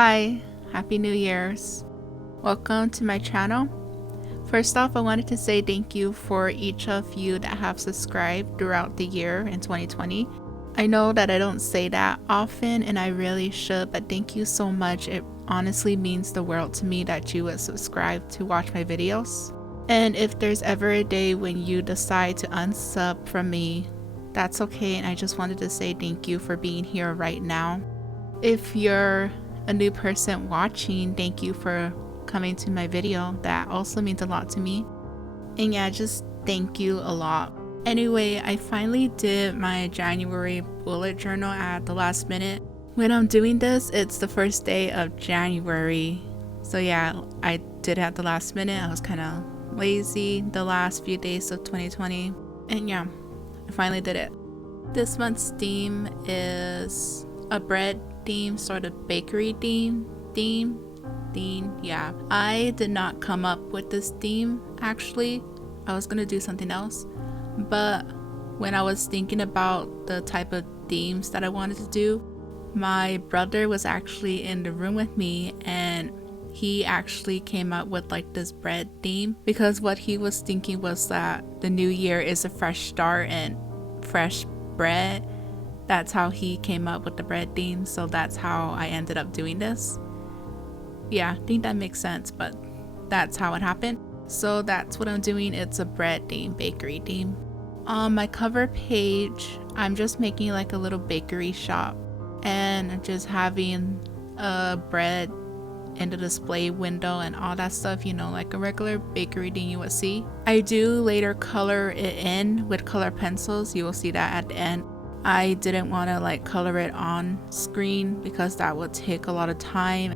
Hi, Happy New Year's. Welcome to my channel. First off, I wanted to say thank you for each of you that have subscribed throughout the year in 2020. I know that I don't say that often and I really should, but thank you so much. It honestly means the world to me that you would subscribe to watch my videos. And if there's ever a day when you decide to unsub from me, that's okay, and I just wanted to say thank you for being here right now. If you're a new person watching, thank you for coming to my video. That also means a lot to me. And yeah, just thank you a lot. Anyway, I finally did my January bullet journal at the last minute. When I'm doing this, it's the first day of January. So yeah, I did it at the last minute. I was kind of lazy the last few days of 2020. And yeah, I finally did it. This month's theme is a bread theme, sort of bakery theme. Yeah, I did not come up with this theme actually. I was gonna do something else, but when I was thinking about the type of themes that I wanted to do, my brother was actually in the room with me and he actually came up with like this bread theme, because what he was thinking was that the new year is a fresh start and fresh bread. That's how he came up with the bread theme, so that's how I ended up doing this. Yeah, I think that makes sense, but that's how it happened. So that's what I'm doing. It's a bread theme, bakery theme. On my cover page, I'm just making like a little bakery shop and just having a bread in the display window and all that stuff, you know, like a regular bakery thing you would see. I do later color it in with color pencils. You will see that at the end. I didn't want to like color it on screen because that would take a lot of time.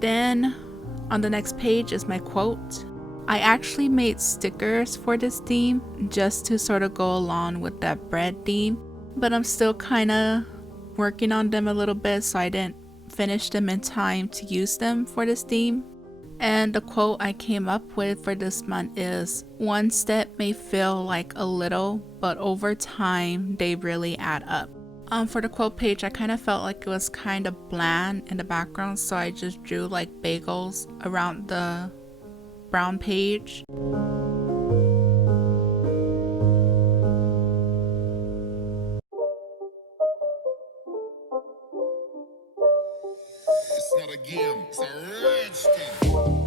Then on the next page is my quote. I actually made stickers for this theme just to sort of go along with that bread theme, but I'm still kind of working on them a little bit, so I didn't finish them in time to use them for this theme. And the quote I came up with for this month is, "One step may feel like a little, but over time they really add up." For the quote page, I kind of felt like it was kind of bland in the background, so I just drew like bagels around the brown page. It's not a game, it's a rich thing.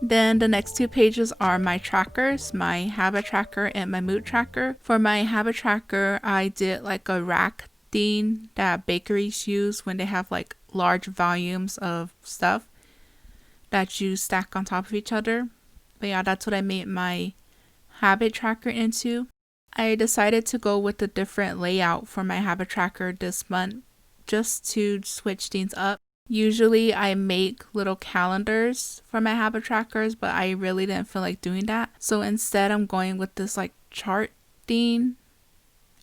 Then the next two pages are my trackers, my habit tracker and my mood tracker. For my habit tracker, I did like a rack theme that bakeries use when they have like large volumes of stuff that you stack on top of each other. But yeah, that's what I made my habit tracker into. I decided to go with a different layout for my habit tracker this month just to switch things up. Usually I make little calendars for my habit trackers, but I really didn't feel like doing that. So instead I'm going with this like chart theme.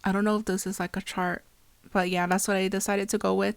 I don't know if this is like a chart, but yeah, that's what I decided to go with.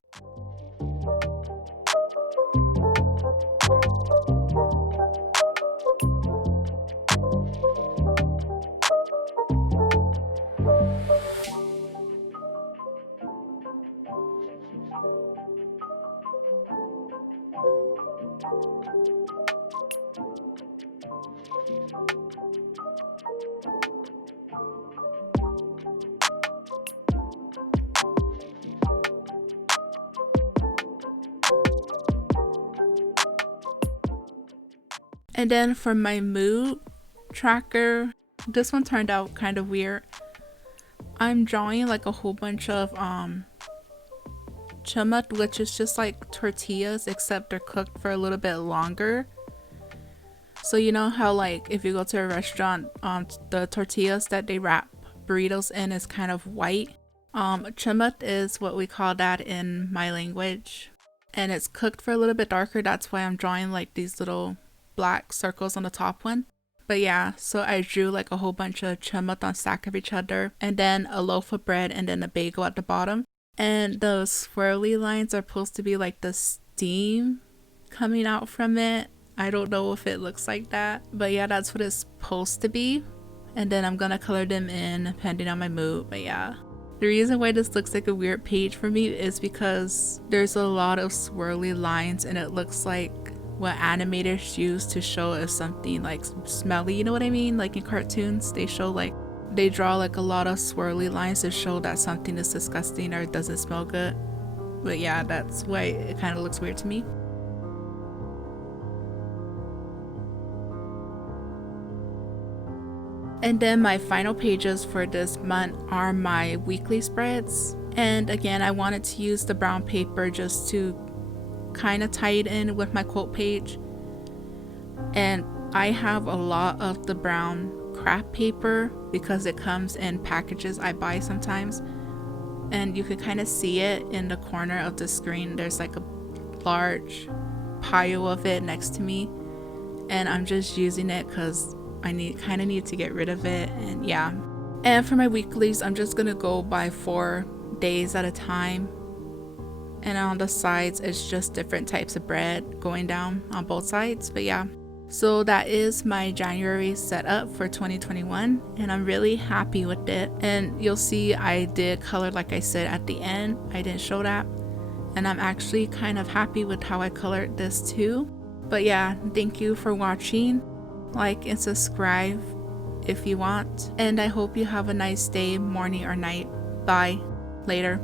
And then for my mood tracker, this one turned out kind of weird. I'm drawing like a whole bunch of chumut, which is just like tortillas except they're cooked for a little bit longer. So you know how like if you go to a restaurant, the tortillas that they wrap burritos in is kind of white. Chumut is what we call that in my language, and it's cooked for a little bit darker. That's why I'm drawing like these little black circles on the top one. But yeah, so I drew like a whole bunch of chumut on stack of each other, and then a loaf of bread, and then a bagel at the bottom. And those swirly lines are supposed to be like the steam coming out from it. I don't know if it looks like that, but yeah, that's what it's supposed to be. And then I'm gonna color them in depending on my mood. But yeah, the reason why this looks like a weird page for me is because there's a lot of swirly lines, and it looks like what animators use to show if something like smelly, you know what I mean? Like in cartoons, they draw like a lot of swirly lines to show that something is disgusting or doesn't smell good. But yeah, that's why it kind of looks weird to me. And then my final pages for this month are my weekly spreads. And again, I wanted to use the brown paper just to kind of tie it in with my quote page. And I have a lot of the brown craft paper because it comes in packages I buy sometimes. And you can kind of see it in the corner of the screen. There's like a large pile of it next to me. And I'm just using it because I kind of need to get rid of it. And yeah, and for my weeklies, I'm just gonna go by 4 days at a time, and on the sides it's just different types of bread going down on both sides. But yeah, so that is my January setup for 2021, and I'm really happy with it. And you'll see I did color, like I said at the end, I didn't show that, and I'm actually kind of happy with how I colored this too. But yeah, thank you for watching. Like and subscribe if you want, and I hope you have a nice day, morning or night. Bye. Later.